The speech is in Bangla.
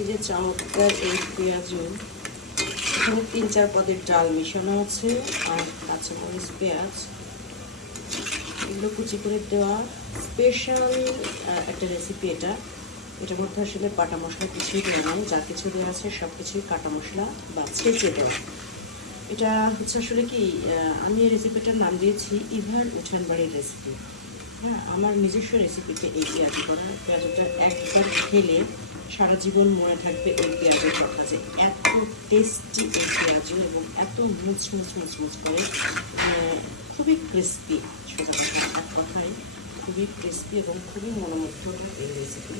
এই যে চমৎকার এই পেঁয়াজু, এখানে 3-4 পদের ডাল মিশানো আছে আর কাঁচামরিচ, পেঁয়াজ, এগুলো কুচি করে দেওয়া স্পেশাল একটা রেসিপি। এটার মধ্যে আসলে বাটা মশলা কিছুই দেওয়া নেই, যা কিছু দেওয়া আছে সব কিছুই কাটা মশলা বা ছেঁচে দেওয়া। এটা হচ্ছে আসলে কি, আমি এই রেসিপিটার নাম দিয়েছি ইভার উঠানবাড়ির রেসিপি। হ্যাঁ, আমার নিজস্ব রেসিপিতে এই পেঁয়াজ করা। পেঁয়াজটা একবার খেলে সারা জীবন মনে থাকবে এই পেঁয়াজের কথা, যে এত টেস্টি এই পেঁয়াজ এবং এত মুচমুচ করে, খুবই ক্রিস্পি। সোজা কথা, এক কথায় খুবই ক্রিস্পি এবং খুবই মনোমুগ্ধকর এই রেসিপি।